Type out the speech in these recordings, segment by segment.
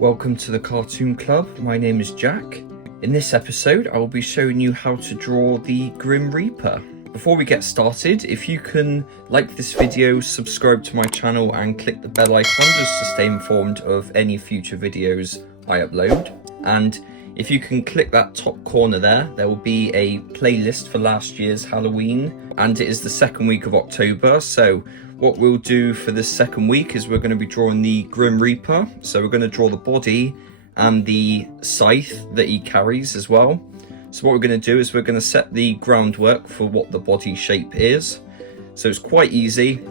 Welcome to the Cartoon Club. My name is Jack. In this episode, I will be showing you how to draw the Grim Reaper. Before we get started, if you can like this video, subscribe to my channel and click the bell icon just to stay informed of any future videos I upload. And if you can click that top corner there will be a playlist for last year's Halloween, and it is the second week of October. So what we'll do for this second week is we're going to be drawing the Grim Reaper. So we're going to draw the body and the scythe that he carries as well. So what we're going to do is we're going to set the groundwork for what the body shape is. So it's quite easy,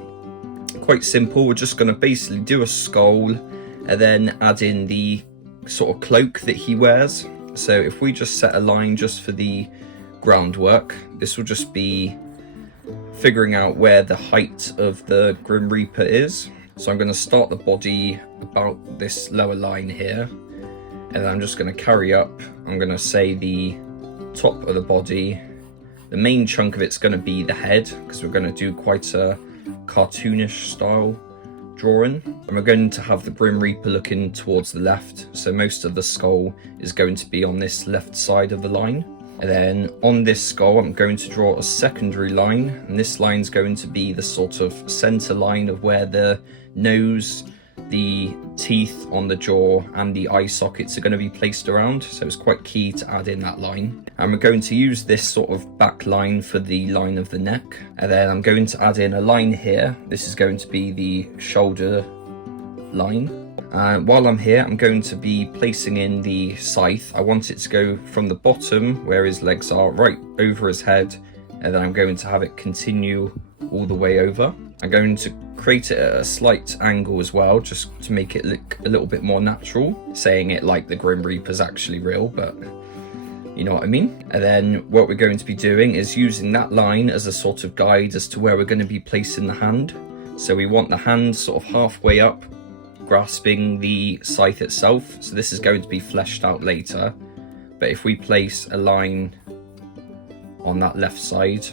quite simple. We're just going to basically do a skull and then add in the sort of cloak that he wears. So if we just set a line just for the groundwork, this will just be figuring out where the height of the Grim Reaper is. So I'm going to start the body about this lower line here, and then I'm just going to carry up. I'm going to say the top of the body, the main chunk of it's going to be the head, because we're going to do quite a cartoonish style drawing, and we're going to have the Grim Reaper looking towards the left, so most of the skull is going to be on this left side of the line. And then on this skull I'm going to draw a secondary line, and this line's going to be the sort of center line of where the nose, the teeth on the jaw and the eye sockets are going to be placed around, so it's quite key to add in that line. And we're going to use this sort of back line for the line of the neck, and then I'm going to add in a line here. This is going to be the shoulder line. While I'm here, I'm going to be placing in the scythe. I want it to go from the bottom where his legs are right over his head, and then I'm going to have it continue all the way over. I'm going to create it at a slight angle as well, just to make it look a little bit more natural, saying it like the Grim Reaper's actually real, but you know what I mean. And then what we're going to be doing is using that line as a sort of guide as to where we're going to be placing the hand. So we want the hand sort of halfway up, grasping the scythe itself. So this is going to be fleshed out later, but if we place a line on that left side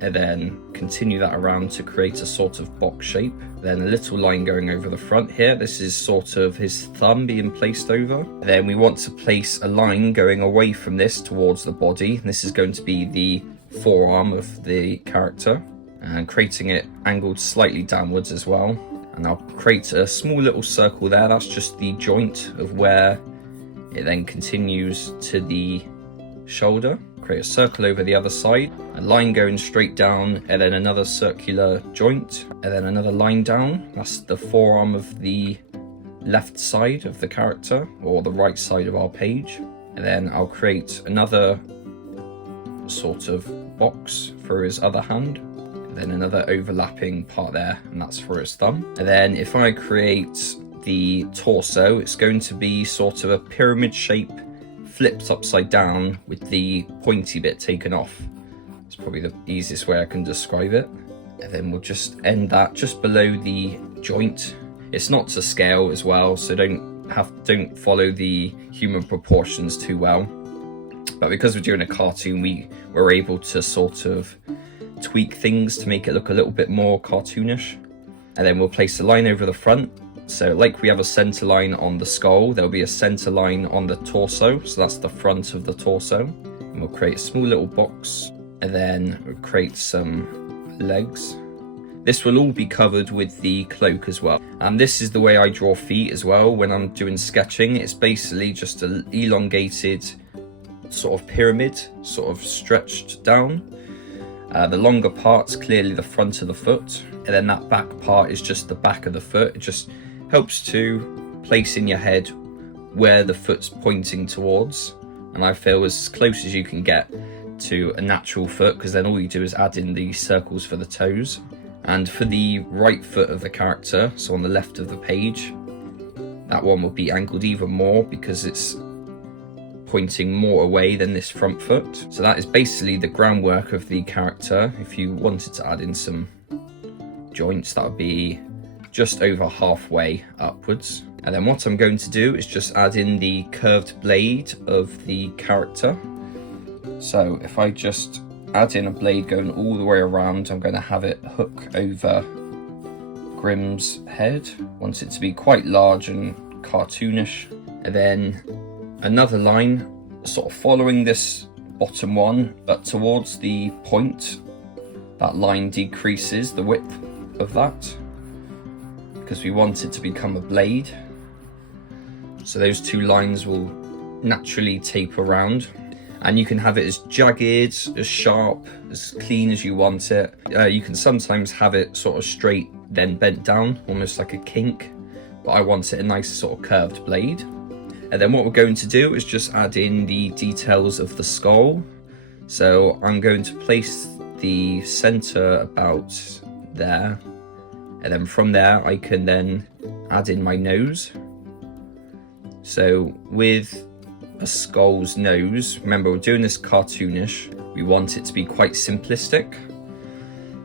and then continue that around to create a sort of box shape, then a little line going over the front here, this is sort of his thumb being placed over. Then we want to place a line going away from this towards the body. This is going to be the forearm of the character, and creating it angled slightly downwards as well. And I'll create a small little circle there. That's just the joint of where it then continues to the shoulder. Create a circle over the other side, a line going straight down, and then another circular joint, and then another line down. That's the forearm of the left side of the character, or the right side of our page. And then I'll create another sort of box for his other hand, then another overlapping part there, and that's for his thumb. And then if I create the torso, it's going to be sort of a pyramid shape flipped upside down with the pointy bit taken off. It's probably the easiest way I can describe it. And then we'll just end that just below the joint. It's not to scale as well, so don't follow the human proportions too well, but because we're doing a cartoon, we're able to sort of tweak things to make it look a little bit more cartoonish. And then we'll place a line over the front. So like we have a center line on the skull, there'll be a center line on the torso, so that's the front of the torso. And we'll create a small little box, and then we'll create some legs. This will all be covered with the cloak as well. And this is the way I draw feet as well when I'm doing sketching. It's basically just an elongated sort of pyramid, sort of stretched down. The longer part's clearly the front of the foot, and then that back part is just the back of the foot. It just helps to place in your head where the foot's pointing towards, and I feel as close as you can get to a natural foot, because then all you do is add in the circles for the toes. And for the right foot of the character, so on the left of the page, that one will be angled even more because it's pointing more away than this front foot. So that is basically the groundwork of the character. If you wanted to add in some joints, that would be just over halfway upwards. And then what I'm going to do is just add in the curved blade of the character. So if I just add in a blade going all the way around, I'm going to have it hook over Grim's head. Want it to be quite large and cartoonish. And then another line sort of following this bottom one, but towards the point, that line decreases the width of that because we want it to become a blade. So those two lines will naturally taper around, and you can have it as jagged, as sharp, as clean as you want it. You can sometimes have it sort of straight then bent down, almost like a kink, but I want it a nice sort of curved blade. And then what we're going to do is just add in the details of the skull. So I'm going to place the center about there, and then from there I can then add in my nose. So with a skull's nose, remember we're doing this cartoonish, we want it to be quite simplistic.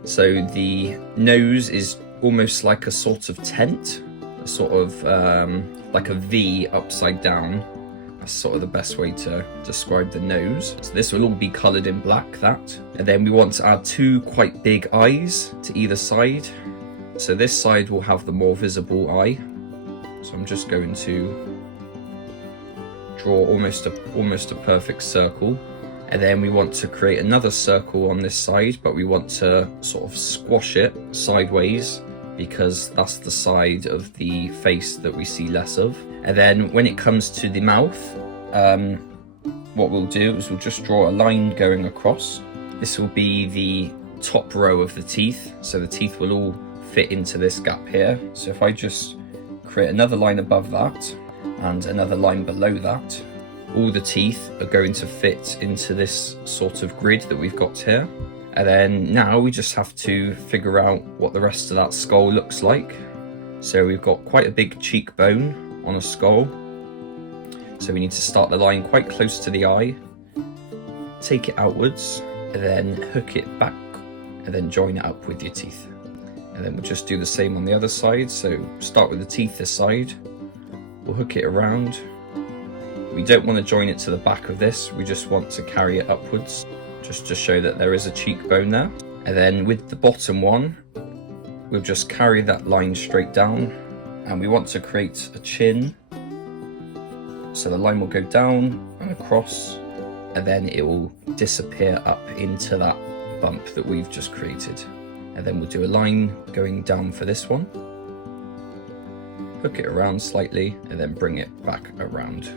So the nose is almost like a sort of tent, a sort of like a V upside down. That's sort of the best way to describe the nose. So this will all be coloured in black, that. And then we want to add two quite big eyes to either side. So this side will have the more visible eye. So I'm just going to draw almost a perfect circle. And then we want to create another circle on this side, but we want to sort of squash it sideways because that's the side of the face that we see less of. And then when it comes to the mouth, what we'll do is we'll just draw a line going across. This will be the top row of the teeth, so the teeth will all fit into this gap here. So if I just create another line above that and another line below that, all the teeth are going to fit into this sort of grid that we've got here. And then now we just have to figure out what the rest of that skull looks like. So we've got quite a big cheekbone on a skull. So we need to start the line quite close to the eye, take it outwards, and then hook it back, and then join it up with your teeth. And then we'll just do the same on the other side. So start with the teeth this side, we'll hook it around. We don't want to join it to the back of this, we just want to carry it upwards, just to show that there is a cheekbone there. And then with the bottom one, we'll just carry that line straight down, and we want to create a chin. So the line will go down and across, and then it will disappear up into that bump that we've just created. And then we'll do a line going down for this one, hook it around slightly, and then bring it back around.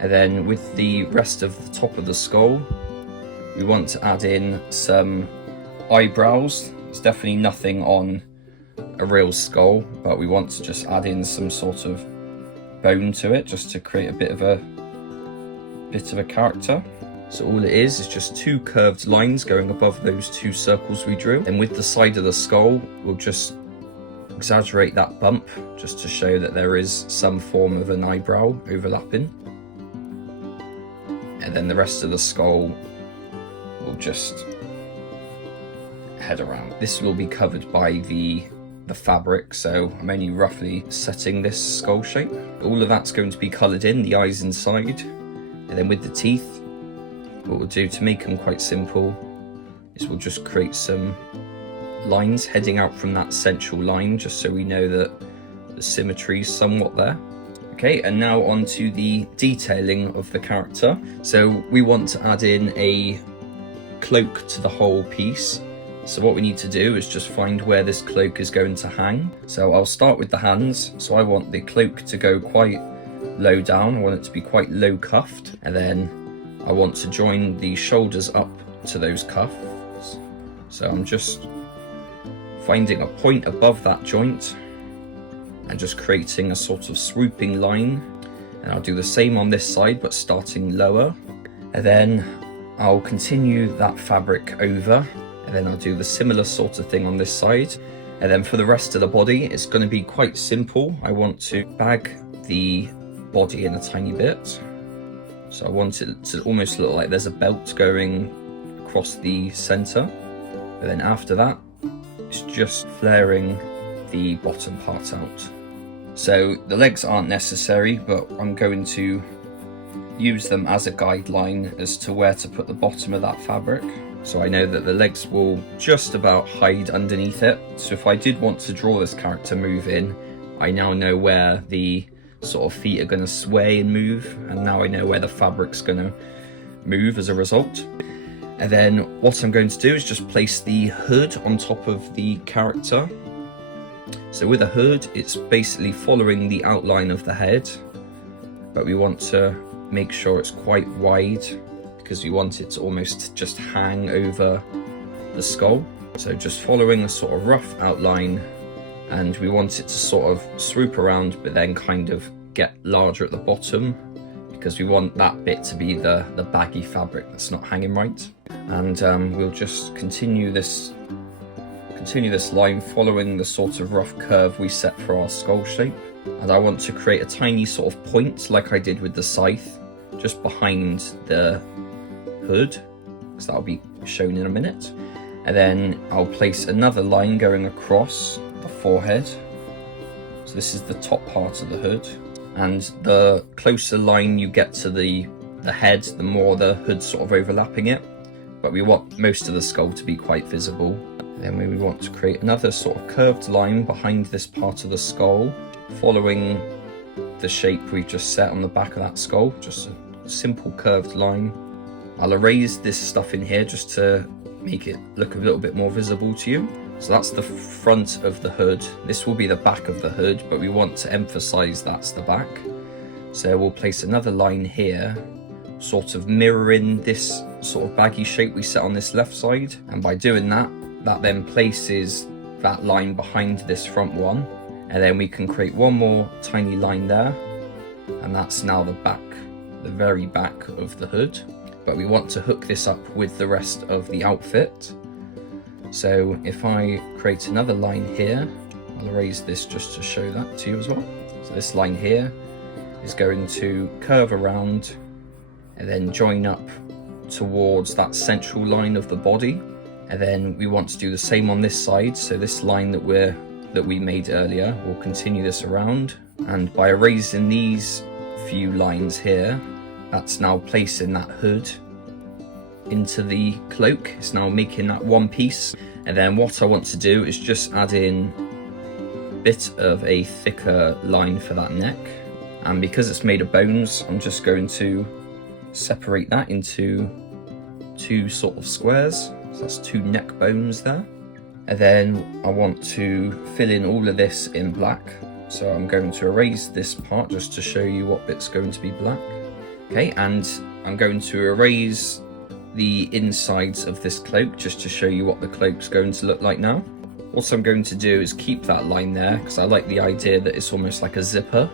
And then with the rest of the top of the skull, we want to add in some eyebrows. There's definitely nothing on a real skull, but we want to just add in some sort of bone to it, just to create a bit of a character. So all it is just two curved lines going above those two circles we drew. And with the side of the skull, we'll just exaggerate that bump, just to show that there is some form of an eyebrow overlapping. And then the rest of the skull will just head around. This will be covered by the fabric, so I'm only roughly setting this skull shape. All of that's going to be coloured in, the eyes inside. And then with the teeth, what we'll do to make them quite simple is we'll just create some lines heading out from that central line, just so we know that the symmetry is somewhat there. Okay, and now on to the detailing of the character. So we want to add in a cloak to the whole piece. So what we need to do is just find where this cloak is going to hang. So I'll start with the hands. So I want the cloak to go quite low down. I want it to be quite low cuffed. And then I want to join the shoulders up to those cuffs. So I'm just finding a point above that joint and just creating a sort of swooping line. And I'll do the same on this side, but starting lower. And then I'll continue that fabric over, and then I'll do the similar sort of thing on this side. And then for the rest of the body, it's going to be quite simple. I want to bag the body in a tiny bit. So I want it to almost look like there's a belt going across the center. And then after that, it's just flaring the bottom part out. So the legs aren't necessary, but I'm going to use them as a guideline as to where to put the bottom of that fabric. So I know that the legs will just about hide underneath it. So if I did want to draw this character move in, I now know where the sort of feet are going to sway and move, and now I know where the fabric's going to move as a result. And then what I'm going to do is just place the hood on top of the character. So with a hood, it's basically following the outline of the head, but we want to make sure it's quite wide because we want it to almost just hang over the skull. So just following a sort of rough outline, and we want it to sort of swoop around but then kind of get larger at the bottom, because we want that bit to be the baggy fabric that's not hanging right. And we'll just continue this line following the sort of rough curve we set for our skull shape. And I want to create a tiny sort of point like I did with the scythe just behind the hood, so that'll be shown in a minute. And then I'll place another line going across the forehead. So this is the top part of the hood, and the closer line you get to the head, the more the hood's sort of overlapping it, but we want most of the skull to be quite visible. Then we want to create another sort of curved line behind this part of the skull, following the shape we've just set on the back of that skull, just a simple curved line. I'll erase this stuff in here just to make it look a little bit more visible to you. So that's the front of the hood. This will be the back of the hood, but we want to emphasize that's the back. So we'll place another line here, sort of mirroring this sort of baggy shape we set on this left side. And by doing that, that then places that line behind this front one. And then we can create one more tiny line there. And that's now the back, the very back of the hood. But we want to hook this up with the rest of the outfit. So if I create another line here, I'll erase this just to show that to you as well. So this line here is going to curve around and then join up towards that central line of the body. And then we want to do the same on this side. So this line that we made earlier, we'll continue this around. And by erasing these few lines here, that's now placing that hood into the cloak. It's now making that one piece. And then what I want to do is just add in a bit of a thicker line for that neck. And because it's made of bones, I'm just going to separate that into two sort of squares. So that's two neck bones there. And then I want to fill in all of this in black. So I'm going to erase this part just to show you what bit's going to be black. Okay, and I'm going to erase the insides of this cloak just to show you what the cloak's going to look like now. What I'm going to do is keep that line there because I like the idea that it's almost like a zipper.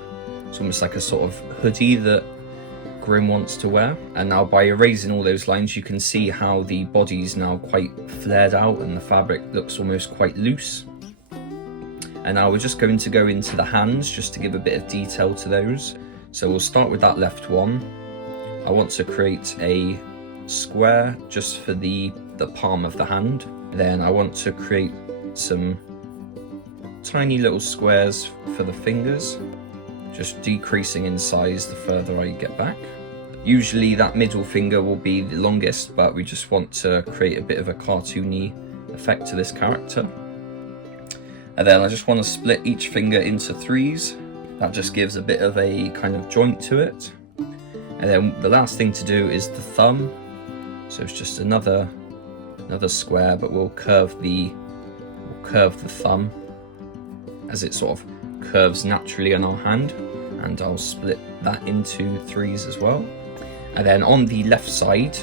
It's almost like a sort of hoodie that Grim wants to wear. And now by erasing all those lines, you can see how the body's now quite flared out and the fabric looks almost quite loose. And now we're just going to go into the hands just to give a bit of detail to those. So we'll start with that left one. I want to create a square just for the palm of the hand. Then I want to create some tiny little squares for the fingers, just decreasing in size the further I get back. Usually that middle finger will be the longest, but we just want to create a bit of a cartoony effect to this character. And then I just want to split each finger into threes. That just gives a bit of a kind of joint to it. And then the last thing to do is the thumb. So it's just another square, but we'll curve the thumb as it sort of curves naturally on our hand. And I'll split that into threes as well. And then on the left side,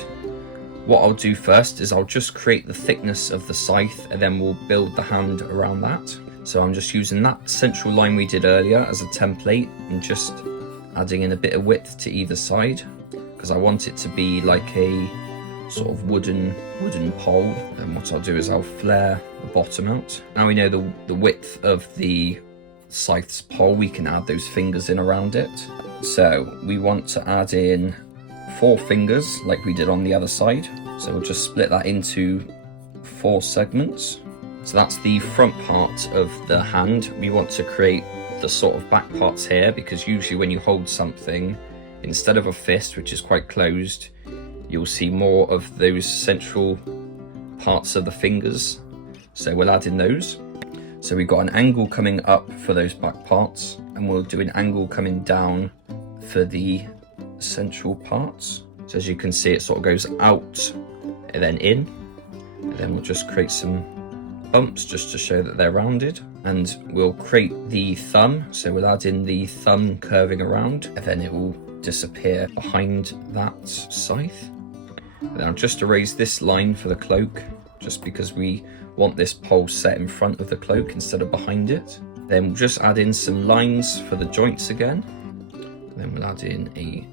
what I'll do first is I'll just create the thickness of the scythe, and then we'll build the hand around that. So I'm just using that central line we did earlier as a template and just adding in a bit of width to either side, because I want it to be like a sort of wooden pole. And what I'll do is I'll flare the bottom out. Now we know the width of the scythe's pole, we can add those fingers in around it. So we want to add in 4 fingers like we did on the other side. So we'll just split that into 4 segments. So that's the front part of the hand. We want to create the sort of back parts here, because usually when you hold something, instead of a fist, which is quite closed, you'll see more of those central parts of the fingers. So we'll add in those. So we've got an angle coming up for those back parts, and we'll do an angle coming down for the central parts. So as you can see, it sort of goes out and then in, and then we'll just create some bumps just to show that they're rounded, and we'll create the thumb. So we'll add in the thumb curving around, and then it will disappear behind that scythe. And I'll just erase this line for the cloak, just because we want this pole set in front of the cloak instead of behind it. Then we'll just add in some lines for the joints again. Then we'll add in a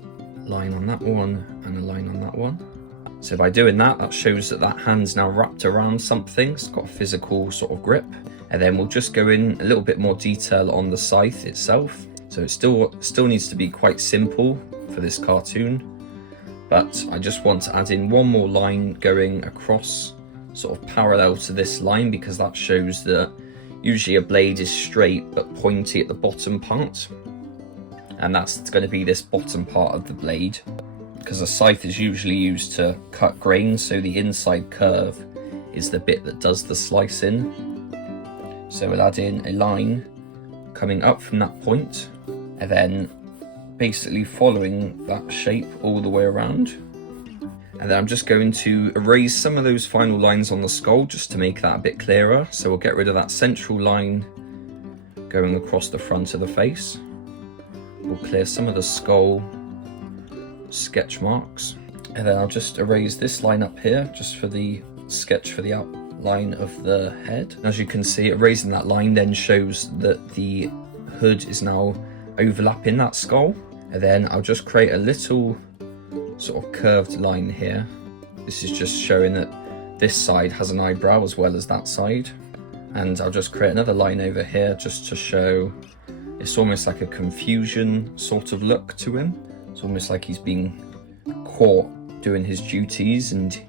line on that one and a line on that one. So by doing that, that shows that that hand's now wrapped around something. It's got a physical sort of grip. And then we'll just go in a little bit more detail on the scythe itself. So it still needs to be quite simple for this cartoon, but I just want to add in one more line going across, sort of parallel to this line, because that shows that usually a blade is straight but pointy at the bottom part. And that's going to be this bottom part of the blade, because a scythe is usually used to cut grain, so the inside curve is the bit that does the slicing. So we'll add in a line coming up from that point, and then basically following that shape all the way around. And then I'm just going to erase some of those final lines on the skull just to make that a bit clearer. So we'll get rid of that central line going across the front of the face. We'll clear some of the skull sketch marks, and then I'll just erase this line up here just for the sketch for the outline of the head. As you can see, erasing that line then shows that the hood is now overlapping that skull. And then I'll just create a little sort of curved line here. This is just showing that this side has an eyebrow as well as that side. And I'll just create another line over here just to show it's almost like a confusion sort of look to him. It's almost like he's being caught doing his duties and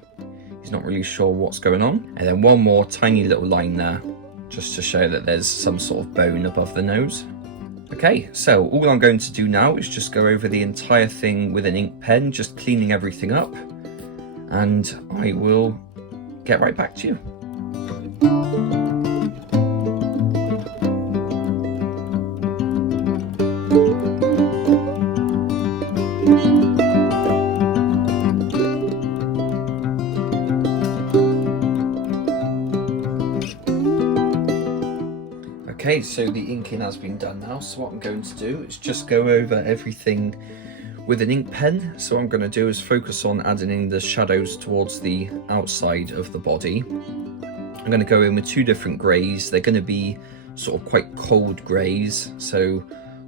he's not really sure what's going on. And then one more tiny little line there just to show that there's some sort of bone above the nose. Okay, so all I'm going to do now is just go over the entire thing with an ink pen, just cleaning everything up, and I will get right back to you. Okay, so the inking has been done now, so what I'm going to do is just go over everything with an ink pen. So what I'm going to do is focus on adding in the shadows towards the outside of the body. I'm going to go in with two different greys. They're going to be sort of quite cold greys, so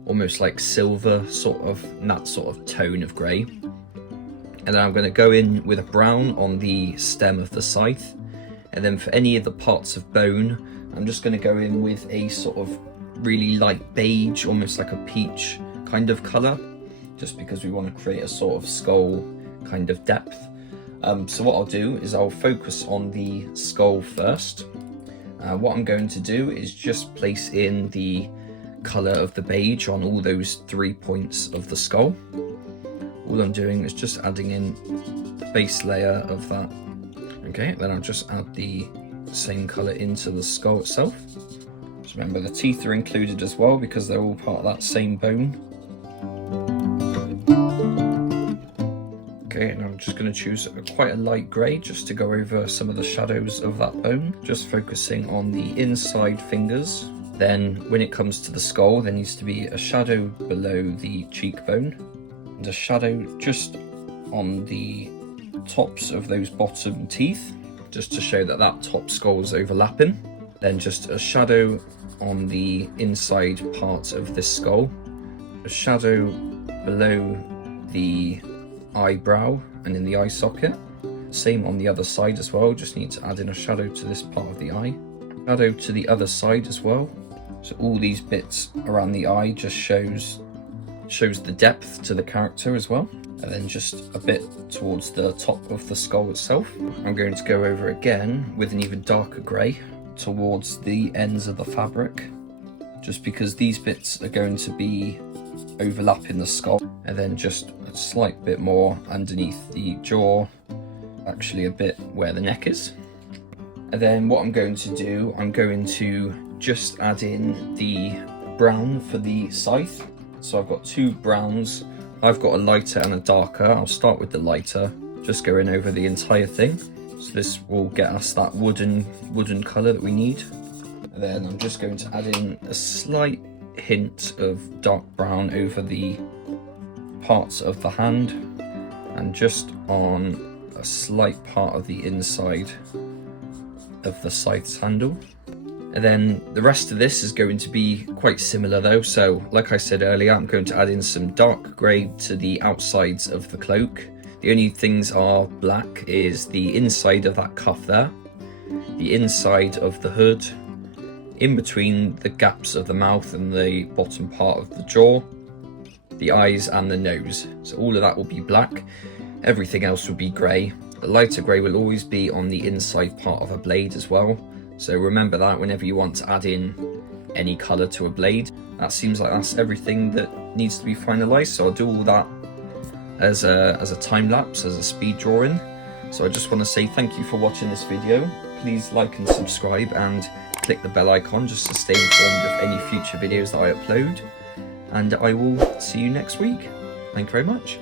almost like silver, sort of, and that sort of tone of grey. And then I'm going to go in with a brown on the stem of the scythe, and then for any of the parts of bone, I'm just going to go in with a sort of really light beige, almost like a peach kind of colour, just because we want to create a sort of skull kind of depth. So what I'll do is I'll focus on the skull first. What I'm going to do is just place in the colour of the beige on all those 3 points of the skull. All I'm doing is just adding in the base layer of that. Okay, then I'll just add the same colour into the skull itself. Just remember the teeth are included as well because they're all part of that same bone. Okay, and I'm just going to choose quite a light grey just to go over some of the shadows of that bone, just focusing on the inside fingers. Then when it comes to the skull, there needs to be a shadow below the cheekbone and a shadow just on the tops of those bottom teeth, just to show that that top skull is overlapping. Then just a shadow on the inside part of this skull, a shadow below the eyebrow and in the eye socket. Same on the other side as well, just need to add in a shadow to this part of the eye. Shadow to the other side as well. So all these bits around the eye just shows the depth to the character as well. And then just a bit towards the top of the skull itself. I'm going to go over again with an even darker grey towards the ends of the fabric, just because these bits are going to be overlapping the skull. And then just a slight bit more underneath the jaw, actually a bit where the neck is. And then what I'm going to do, I'm going to just add in the brown for the scythe. So I've got two browns. I've got a lighter and a darker. I'll start with the lighter, just going over the entire thing. So this will get us that wooden colour that we need. And then I'm just going to add in a slight hint of dark brown over the parts of the hand and just on a slight part of the inside of the scythe's handle. And then the rest of this is going to be quite similar though. So like I said earlier, I'm going to add in some dark grey to the outsides of the cloak. The only things are black is the inside of that cuff there, the inside of the hood, in between the gaps of the mouth and the bottom part of the jaw, the eyes and the nose. So all of that will be black. Everything else will be grey. The lighter grey will always be on the inside part of a blade as well. So remember that whenever you want to add in any colour to a blade. That seems like that's everything that needs to be finalised. So I'll do all that as a time lapse, as a speed drawing. So I just want to say thank you for watching this video. Please like and subscribe and click the bell icon just to stay informed of any future videos that I upload. And I will see you next week. Thank you very much.